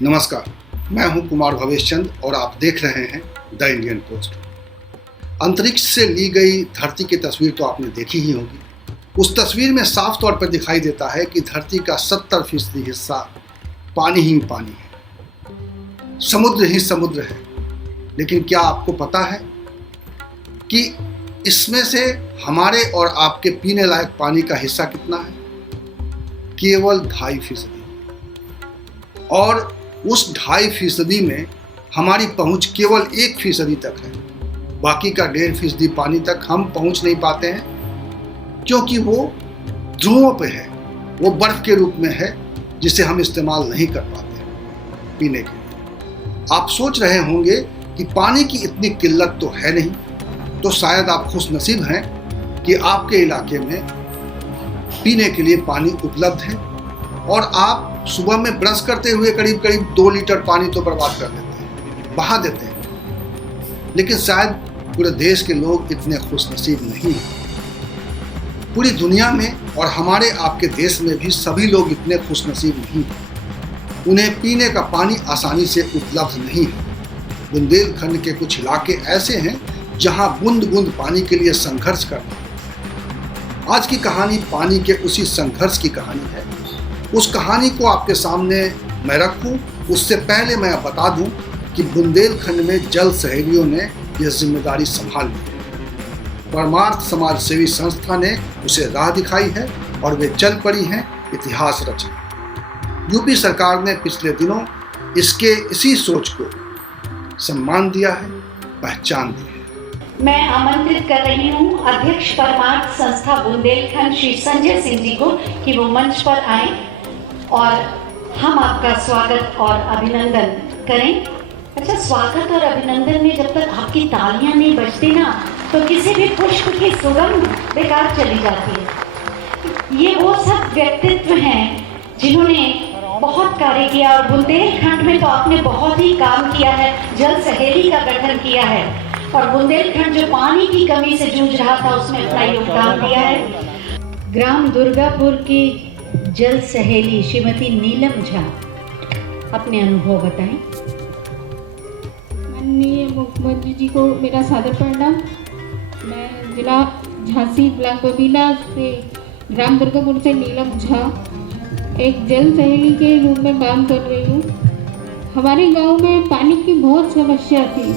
नमस्कार, मैं हूं कुमार भवेश चंद और आप देख रहे हैं द इंडियन पोस्ट। अंतरिक्ष से ली गई धरती की तस्वीर तो आपने देखी ही होगी। उस तस्वीर में साफ तौर पर दिखाई देता है कि धरती का 70% हिस्सा पानी ही पानी है, समुद्र ही समुद्र है। लेकिन क्या आपको पता है कि इसमें से हमारे और आपके पीने लायक पानी का हिस्सा कितना है? केवल 2.5%। और उस 2.5% में हमारी पहुंच केवल 1% तक है। बाकी का 1.5% पानी तक हम पहुंच नहीं पाते हैं, क्योंकि वो ध्रुवों पे है, वो बर्फ के रूप में है, जिसे हम इस्तेमाल नहीं कर पाते पीने के लिए। आप सोच रहे होंगे कि पानी की इतनी किल्लत तो है नहीं, तो शायद आप खुशनसीब हैं कि आपके इलाके में पीने के लिए पानी उपलब्ध है और आप सुबह में ब्रश करते हुए करीब 2 लीटर पानी तो बर्बाद कर देते हैं, बहा देते हैं। लेकिन शायद पूरे देश के लोग इतने खुशनसीब नहीं हैं। पूरी दुनिया में और हमारे आपके देश में भी सभी लोग इतने खुशनसीब नहीं हैं। उन्हें पीने का पानी आसानी से उपलब्ध नहीं है। बुंदेलखंड के कुछ इलाके ऐसे हैं जहां बूंद बूंद पानी के लिए संघर्ष करते हैं। आज की कहानी पानी के उसी संघर्ष की कहानी है। उस कहानी को आपके सामने मैं रखूं, उससे पहले मैं बता दूं कि बुंदेलखंड में जल सहेलियों ने यह जिम्मेदारी संभाल ली है। परमार्थ समाज सेवी संस्था ने उसे राह दिखाई है और वे चल पड़ी हैं इतिहास रचने। यूपी सरकार ने पिछले दिनों इसके इसी सोच को सम्मान दिया है, पहचान दी है। मैं आमंत्रित कर रही हूं अध्यक्ष परमार्थ संस्था बुंदेलखंड श्री संजय सिंह जी को कि वो मंच पर आए और हम आपका स्वागत और अभिनंदन करें। अच्छा, स्वागत और अभिनंदन में जब तक आपकी तालियां नहीं बजती ना, तो किसी भी पुष्प की सुगंध बेकार चली जाती है। ये वो सब व्यक्तित्व हैं जिन्होंने बहुत कार्य किया और बुंदेलखंड में तो आपने बहुत ही काम किया है। जल सहेली का गठन किया है और बुंदेलखंड जो पानी की कमी से जूझ रहा था उसमें अपना योगदान दिया है। ग्राम दुर्गापुर की जल सहेली श्रीमती नीलम झा अपने अनुभव बताएं। माननीय मुख्यमंत्री जी को मेरा सादर प्रणाम। मैं जिला झांसी ब्लॉक बबीला से ग्राम दुर्गापुर से नीलम झा एक जल सहेली के रूप में काम कर रही हूँ। हमारे गांव में पानी की बहुत समस्या थी।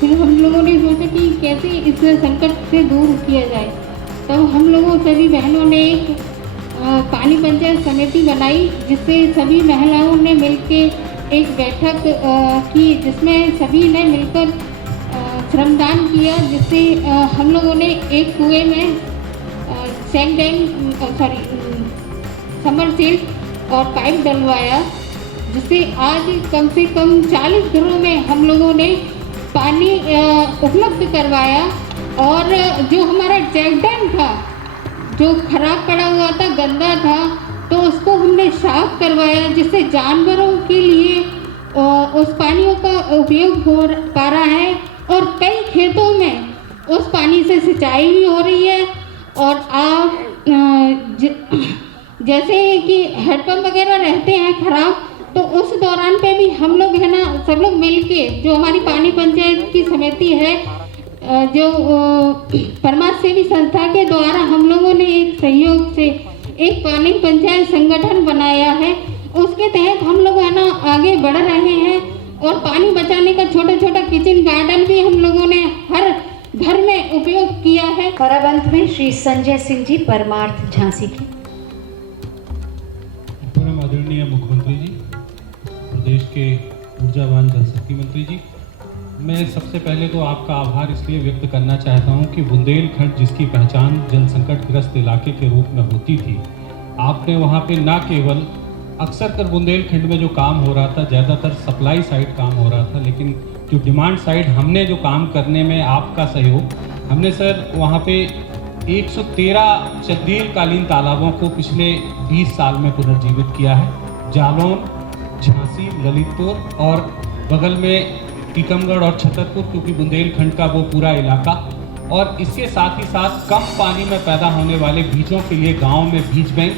फिर हम लोगों ने सोचा कि कैसे इस संकट से दूर किया जाए। तब हम लोगों सभी बहनों ने एक पानी पंचायत समिति बनाई, जिससे सभी महिलाओं ने मिलकर एक बैठक की, जिसमें सभी ने मिलकर श्रमदान किया, जिससे हम लोगों ने एक कुएं में समरसेल और पाइप डलवाया, जिससे आज कम से कम 40 घरों में हम लोगों ने पानी उपलब्ध करवाया। और जो हमारा चेक डैम था, जो खराब पड़ा हुआ था, गंदा था, तो उसको हमने साफ करवाया, जिससे जानवरों के लिए उस पानियों का उपयोग हो पा रहा है और कई खेतों में उस पानी से सिंचाई भी हो रही है। और आप जैसे कि हैंडपम्प वगैरह रहते हैं खराब, तो उस दौरान पे भी हम लोग है ना, सब लोग मिलके, जो हमारी पानी पंचायत की समिति है, जो परमार्थ सेवी संस्था के द्वारा हम लोगों ने एक सहयोग से एक पानी पंचायत संगठन बनाया है। उसके तहत हम लोग है ना आगे बढ़ रहे हैं और पानी बचाने का छोटा छोटा किचन गार्डन भी हम लोगों ने हर घर में उपयोग किया है। और अब अंत में श्री संजय सिंह जी परमार्थ झांसी के। परम आदरणीय मुख्यमंत्री जी, प्रदेश के ऊर्जावान जल शक्ति मंत्री जी, मैं सबसे पहले तो आपका आभार इसलिए व्यक्त करना चाहता हूं कि बुंदेलखंड, जिसकी पहचान जल संकट ग्रस्त इलाके के रूप में होती थी, आपने वहां पे ना केवल अक्सर कर बुंदेलखंड में जो काम हो रहा था, ज़्यादातर सप्लाई साइड काम हो रहा था, लेकिन जो डिमांड साइड हमने जो काम करने में आपका सहयोग, हमने सर वहाँ पे 113 दीर्घकालीन तालाबों को पिछले 20 साल में पुनर्जीवित किया है। जालौन, झांसी, ललितपुर और बगल में टीकमगढ़ और छतरपुर, क्योंकि बुंदेलखंड का वो पूरा इलाका, और इसके साथ ही साथ कम पानी में पैदा होने वाले बीजों के लिए गांव में बीज बैंक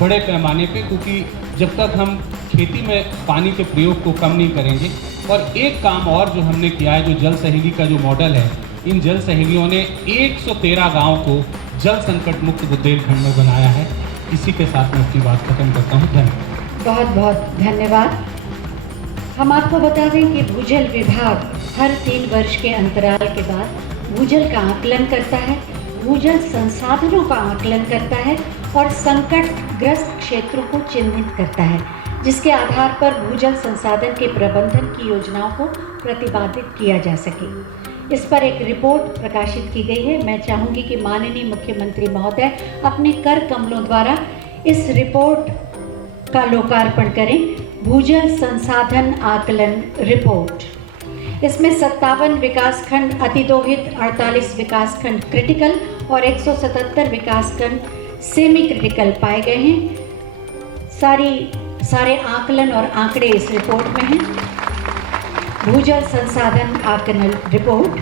बड़े पैमाने पे, क्योंकि जब तक हम खेती में पानी के प्रयोग को कम नहीं करेंगे। और एक काम और जो हमने किया है, जो जल सहेली का जो मॉडल है, इन जल सहेलियों ने 113 गाँव को जल संकट मुक्त बुंदेलखंड में बनाया है। इसी के साथ मैं अपनी बात खत्म करता हूँ। धन्यवाद। बहुत बहुत धन्यवाद। हम आपको बता दें कि भूजल विभाग हर 3 वर्ष के अंतराल के बाद भूजल का आकलन करता है, भूजल संसाधनों का आकलन करता है और संकटग्रस्त क्षेत्रों को चिन्हित करता है, जिसके आधार पर भूजल संसाधन के प्रबंधन की योजनाओं को प्रतिपादित किया जा सके। इस पर एक रिपोर्ट प्रकाशित की गई है। मैं चाहूँगी कि माननीय मुख्यमंत्री महोदय अपने कर कमलों द्वारा इस रिपोर्ट का लोकार्पण करें। भूजल संसाधन आकलन रिपोर्ट। इसमें 57 विकासखंड अतिदोहित, 48 विकासखंड क्रिटिकल और 177 विकासखंड सेमी क्रिटिकल पाए गए हैं। सारे आकलन और आंकड़े इस रिपोर्ट में हैं। भूजल संसाधन आकलन रिपोर्ट।